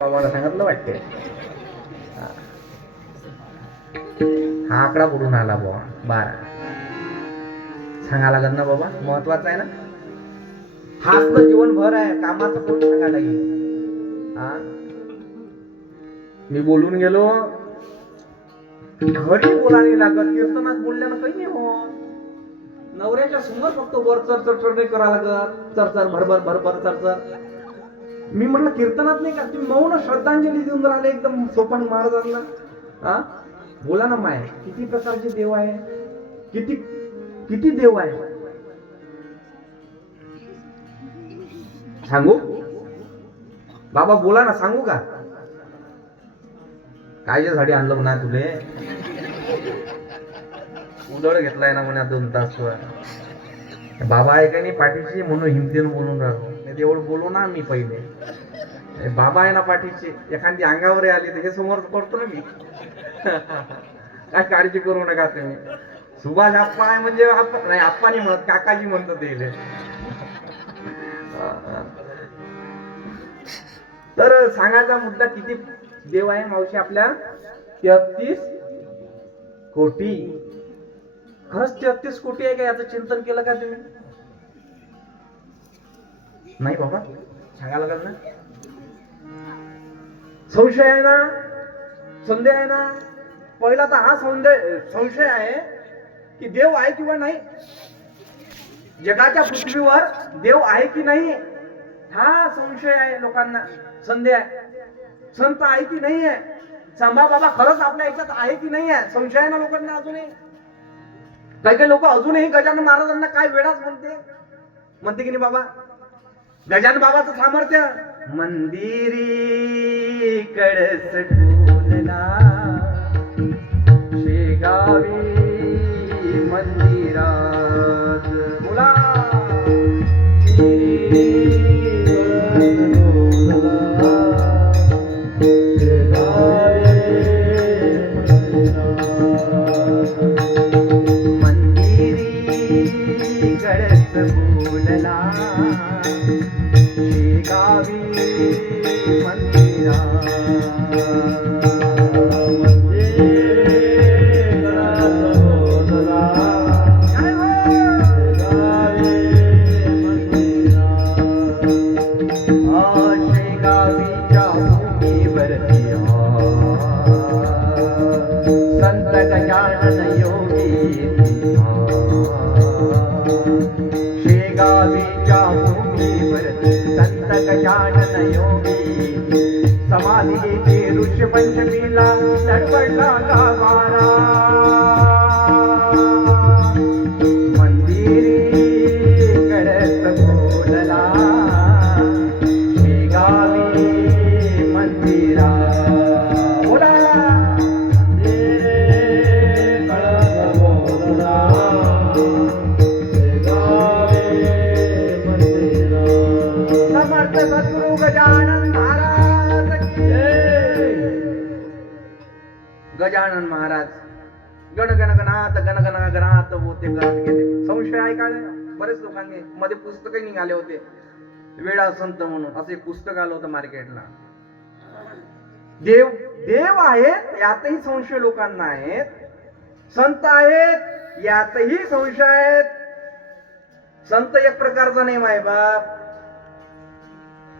मला सांगितलं वाटते. हा आकडा कुठून आला बाबा? 12 सांगा लागत ना बाबा, महत्वाचा आहे ना. हाच तर जीवनभर आहे, कामाचं कोण सांगायला गेलं. मी बोलून गेलो, घरी बोलायला लागत, कीर्तनात बोलल्यानं काही नाही होत. नवऱ्याच्या समोर फक्त वर चर चर चर करा लागत, चर चर भरभर भरभर चर चर. मी म्हटलं कीर्तनात नाही का तुम्ही मौन श्रद्धांजली देऊन राहिले एकदम सोपान महाराजांना. बोला ना माय, किती प्रकारचे देव आहे, किती किती देव आहे सांगू बाबा? बोला ना, सांगू का? कायच्यासाठी आणलं म्हणा तुले? उदळ घेतलाय ना म्हणा 2 तास. बाबा आहे का नाही पाठीशी म्हणून हिमतीनं बोलून राहिलो. एवढं बोलू ना मी पहिले. बाबा आहे ना पाठीशी, एखादी अंगावर आली तर हे समोर पडतो ना मी. काय काळजी करू नका तुम्ही. सुभाष आप्पा आहे म्हणजे नाही, आप्पा नाही म्हणत, काकाजी म्हणतो ते. तर सांगायचा मुद्दा, किती देव आहे मावशी आपल्या? 33 कोटी. खरंच 33 कोटी आहे का? याचं चिंतन केलं का तुम्ही? नाही बाबा, सांगायला लागल ना. संशय आहे ना, संदेह आहे ना. पहिला तर हा संशय आहे की देव आहे किंवा नाही. जगाच्या पृथ्वीवर देव आहे की नाही, हा संशय आहे लोकांना, संदेह आहे. संत आहे की नाही आहे, संभा बाबा खरंच आपल्या याच्यात आहे की नाही आहे, संशय आहे ना लोकांना अजूनही. काही काही लोक अजूनही गजानन महाराजांना काय वेळाच म्हणते की नाही बाबा? गजानन बाबाचं सामर्थ्य, मंदिरी कळस ढोलला शेगावी मंदिरात. बोला संत गजानन योगी शेगावीच्या भूमीवर संत गजानन योगी समाधीचे ऋषी पंचमीला चढवडला गावारा. मंदिरी कडस बोलला शेगावी मंदिरा. सद्गुरु गजानन महाराज की जय. गजानन महाराज गण गण गणात गण गण गणात होते करत गेले. संशय आहे का? बरेच लोकांनी मध्ये पुस्तकही निघाले होते, वेडा संत म्हणून, असं एक पुस्तक आलं होतं मार्केटला. देव आहेत यातही संशय लोकांना आहेत, संत आहेत यातही संशय आहेत. संत एक प्रकारचा नाही माय बाप,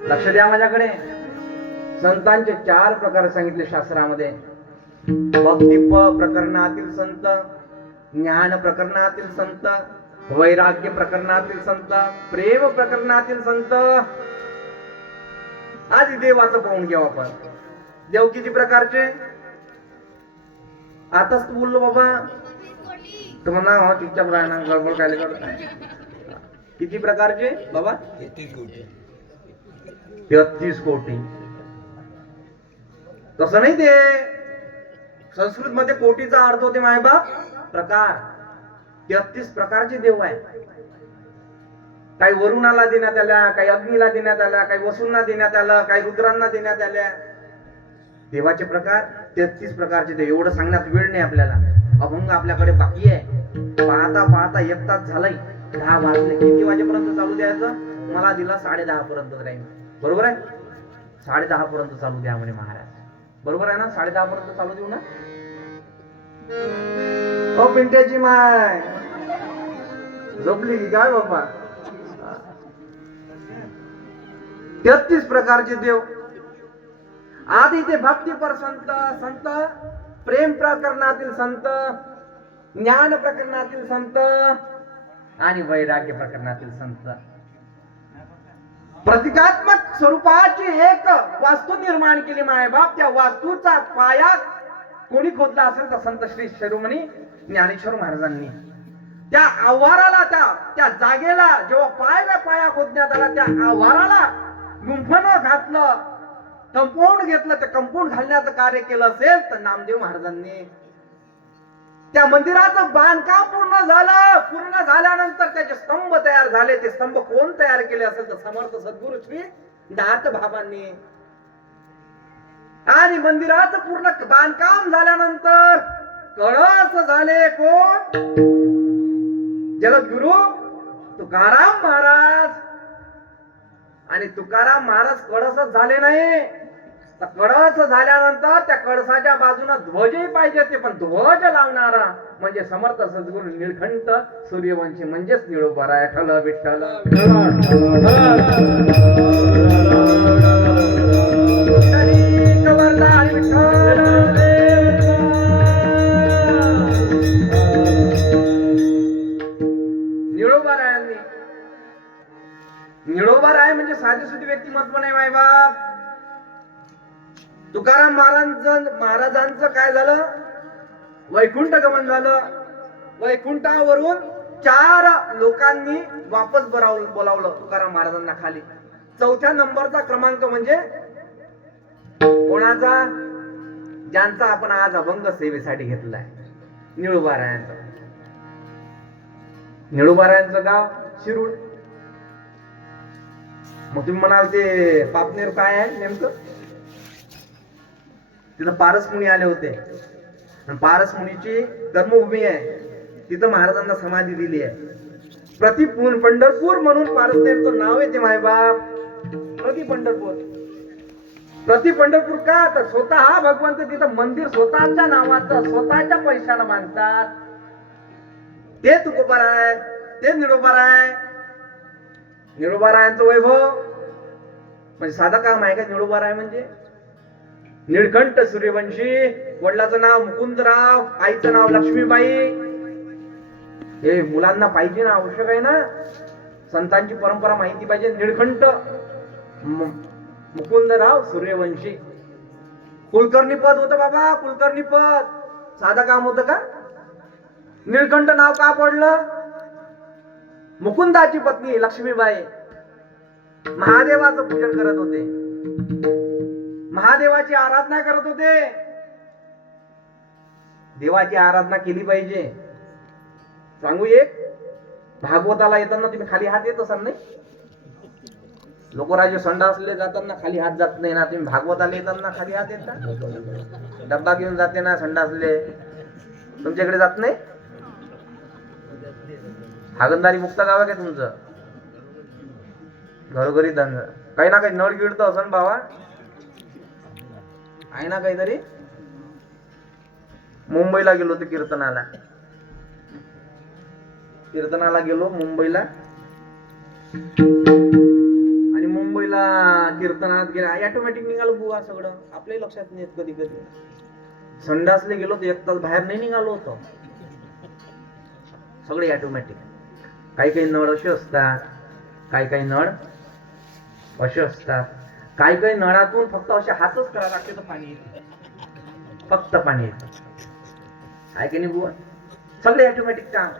लक्ष द्या माझ्याकडे. संतांचे 4 प्रकार सांगितले शास्त्रामध्ये. भक्ती प्रकरणातील संत, ज्ञान प्रकरणातील संत, वैराग्य प्रकरणातील संत, प्रेम प्रकरणातील संत. आधी देवाचं पाहून घेऊ आपण. देव किती प्रकारचे? आताच तू बोललो बाबा, तुम्हाला हो चुपचाप राहणार, गडबड काय करत. किती प्रकारचे बाबा? 33 कोटी. तसं नाही, ते संस्कृत मध्ये कोटीचा अर्थ होते मायबाप प्रकार. 33 प्रकारचे देव आहे. काही वरुणाला देण्यात आल्या, काही अग्नीला देण्यात आल्या, काही वसूंना देण्यात आलं, काही रुद्रांना देण्यात आल्या. देवाचे प्रकार 33 प्रकारचे देव. एवढं सांगण्यात वेळ नाही आपल्याला, अभंग आपल्याकडे बाकी आहे. पाहता पाहता 1 तास झालाय, 10 वाजले. किती वाजेपर्यंत चालू द्यायचं? मला दिला 10:30 पर्यंत राहील. बरोबर आहे? 10:30 पर्यंत चालू द्या म्हणे महाराज. बरोबर आहे ना, 10:30 पर्यंत चालू देऊ ना. ओ पिंट्याची माय झोपली की काय बाबा. 33 प्रकारचे देव. आधी ते भक्तीपर संत, संत प्रेम प्रकरणातील संत, ज्ञान प्रकरणातील संत आणि वैराग्य प्रकरणातील संत. प्रतिकात्मक स्वरूपाची एक वास्तू निर्माण केली मायबाप. त्या वास्तूचा पाया कोणी खोदला असेल तर संत श्री शिरोमणी ज्ञानेश्वर महाराजांनी. त्या आवाराला, त्या जागेला जेव्हा पाया खोदण्यात आला, त्या आवाराला गुंफणं घातलं, कंपाऊंड घेतलं. ते कंपाऊंड घालण्याचं कार्य केलं असेल तर नामदेव महाराजांनी. त्या मंदिराचं बांधकाम पूर्ण झाल्यानंतर त्याचे स्तंभ तयार झाले. ते स्तंभ कोण तयार केले असेल तर समर्थ सद्गुरु श्री दात बाबांनी. आणि मंदिराचं पूर्ण बांधकाम झाल्यानंतर कळस झाले कोण? जगद्गुरु तुकाराम महाराज. आणि तुकाराम महाराज कळसच झाले नाही तर कळस झाल्यानंतर त्या कळसाच्या बाजूला ध्वजही पाहिजे. ते पण ध्वज लावणारा म्हणजे समर्थ सद्गुरु निळकंठ सूर्यवंशी म्हणजेच निळोबाराय. ठल विठ्ठल निळोबारायांनी. निळोबाराय म्हणजे साधी सुधी व्यक्तिमत्व नाही मायबाप. तुकाराम महाराजांचं काय झालं? वैकुंठ गमन झालं. वैकुंठावरून 4 लोकांनी वापस बोलावलं तुकाराम महाराजांना खाली. 4थ्या नंबरचा क्रमांक म्हणजे कोणाचा? ज्यांचा आपण आज अभंग सेवेसाठी घेतलाय, निळोबारायांचा. निळोबारायांचं गाव शिरूड. मग तुम्ही म्हणाल ते पापनेर काय आहे नेमकं? तिथं पारस मुनी आले होते. पारस मुनीची कर्मभूमी आहे. तिथं महाराजांना समाधी दिली आहे. प्रति पंढरपूर म्हणून पारसनेरचं नाव येते मायबाप. प्रति पंढरपूर. प्रति पंढरपूर का? तर स्वतः भगवंत तिथं मंदिर स्वतःच्या नावाचं स्वतःच्या पैशानं बांधतात. ते तुकोबाराय, ते निळोबाराय. निळोबारायांचं वैभव म्हणजे साधं काम आहे का? निळोबाराय म्हणजे निळकंठ सूर्यवंशी. वडिलाचं नाव मुकुंदराव, आईचं नाव लक्ष्मीबाई. हे मुलांना पाहिजे ना, आवश्यक आहे ना. संतांची परंपरा माहिती पाहिजे. निळकंठ मुकुंदराव सूर्यवंशी. कुलकर्णी पद होतं बाबा, कुलकर्णी पद. साधं काम होतं का? निळकंठ नाव का पडलं? मुकुंदाची पत्नी लक्ष्मीबाई महादेवाचं पूजन करत होते, महादेवाची आराधना करत होते. देवाची आराधना केली पाहिजे. सांगू एक, भागवताला येताना तुम्ही खाली हात येत असाल नाही? लोकराजे संडासले जाताना खाली हात जात नाही ना. तुम्ही भागवताला येताना खाली हात येतात? डब्बा घेऊन जाते ना संडासले, तुमच्याकडे जात नाही? हागंदारी मुक्त गाव आहे का तुमचं? घरोघरी धंदा काही ना काही नळ गिळतो असं बाबा आहे ना काहीतरी. मुंबईला गेलो होतो कीर्तनाला. गेलो मुंबईला. आणि मुंबईला कीर्तनात गेला ऑटोमॅटिक निघालो बुवा. सगळं आपल्याही लक्षात नाही कधी कधी. संडासले गेलो तर 1 तास बाहेर नाही निघालो होतो. सगळे ऑटोमॅटिक. काही नळ असे असतात, काही नळ असे असतात. काही नळातून फक्त असे हातच करायला लागते तर पाणी येते. फक्त पाणी येते. आहे की नाही बुवा? सगळे ऑटोमॅटिक काम.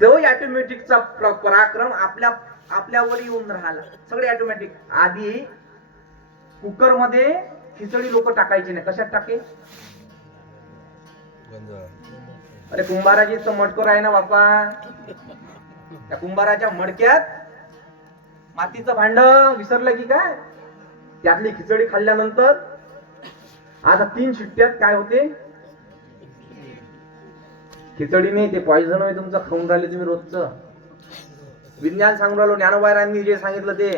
तो ऑटोमॅटिकचा पराक्रम आपल्यावर येऊन राहिला. सगळे ऑटोमॅटिक. आधी कुकर मध्ये खिचडी लोक टाकायचे नाही. कशात टाके? अरे कुंभाराजीचं मटकर आहे ना बापा. त्या कुंभाराच्या मडक्यात मातीचं भांड विसरलं की काय, त्यातली खिचडी खाल्ल्यानंतर आता 3 शिट्ट्यात काय होते? खिचडी नाही, ते पॉइझन आहे तुमचं. खाऊन राहिले तुम्ही रोजचं. विज्ञान सांगून राहिलो. ज्ञानोबारायांनी जे सांगितलं ते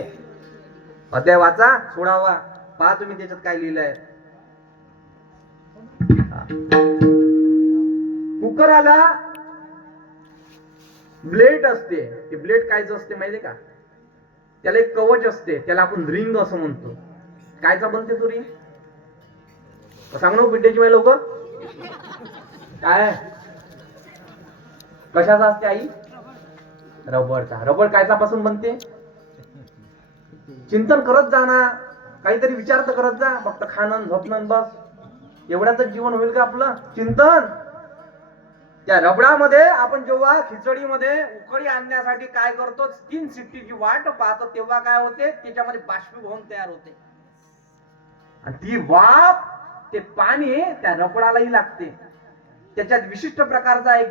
अध्याय वाचा, सोडावा, पहा तुम्ही त्याच्यात काय लिहिलंय. कुकराला ब्लेड असते. ते ब्लेड कायच असते माहितीये का? त्याला एक कवच असते, त्याला आपण रिंग असं म्हणतो. कायचा बनते तो रिंग? सांग ना पिंट्याची बाई लवकर. काय कशाचा असते आई? रबरचा. रबर कायचा पासून बनते? चिंतन करत जा ना, काहीतरी विचार तर करत जा. फक्त खाणं झोपणं बस एवढ्याच जीवन होईल का आपलं? चिंतन. त्या रबडामध्ये आपण जेव्हा खिचडीमध्ये उकळी आणण्यासाठी काय करतो, 3 शिट्टीची वाट पाहतो, तेव्हा काय होते, त्याच्यामध्ये बाष्पीभवन तयार होते. आणि ती वाफ, ते पाणी त्या रबडालाही लागते. त्याच्यात विशिष्ट प्रकारचा एक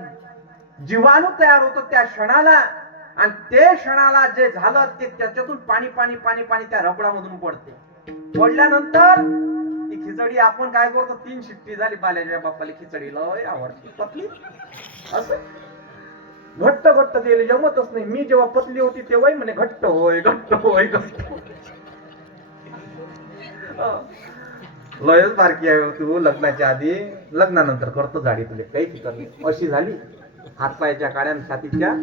जीवाणू तयार होतो त्या क्षणाला. आणि ते क्षणाला जे झालं ते त्याच्यातून पाणी पाणी पाणी पाणी त्या रबडामधून पडते. पडल्यानंतर ती खिचडी आपण काय करतो, 3 शिट्टी झाली, बाल्याच्या बाप्पाला खिचडी लय आवडते, पतली असं घट्ट घट्ट ते जमतच नाही. मी जेव्हा पतली होती तेव्हाही म्हणे घट्ट होय घट्ट होय घट्ट. लयच बारकी आहे तू लग्नाच्या आधी. लग्नानंतर करतो जाडी तुले, काही फिकर नाही. अशी झाली हातपायाच्या काड्या छातीच्या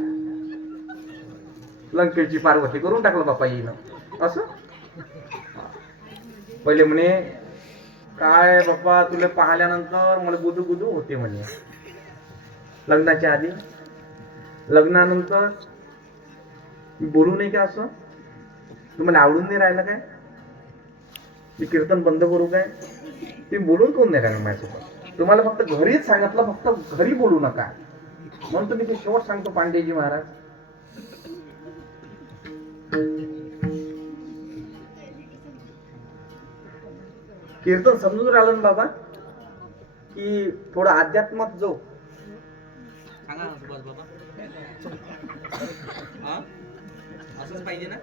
लंकेची पार्वती करून टाकलं बापा येईन असं. पहिले म्हणे काय बाप्पा तुला पाहिल्यानंतर मला गुदू गुदू होते म्हणे लग्नाच्या आधी. लग्नानंतर बोलू नाही का असं? तुम्हाला आवडून नाही राहिलं काय? मी कीर्तन बंद करू काय? तुम्ही बोलून कोण नाही राहिलं माझ्यासोबत? तुम्हाला फक्त घरीच सांगितलं, फक्त घरी बोलू नका म्हणून तुम्ही ते शेवट सांगतो पांडेजी महाराज. कीर्तन समजून राहिलं ना बाबा, की थोडं अध्यात्मात जो सांगा ना सुभाष बाबा. असंच पाहिजे ना?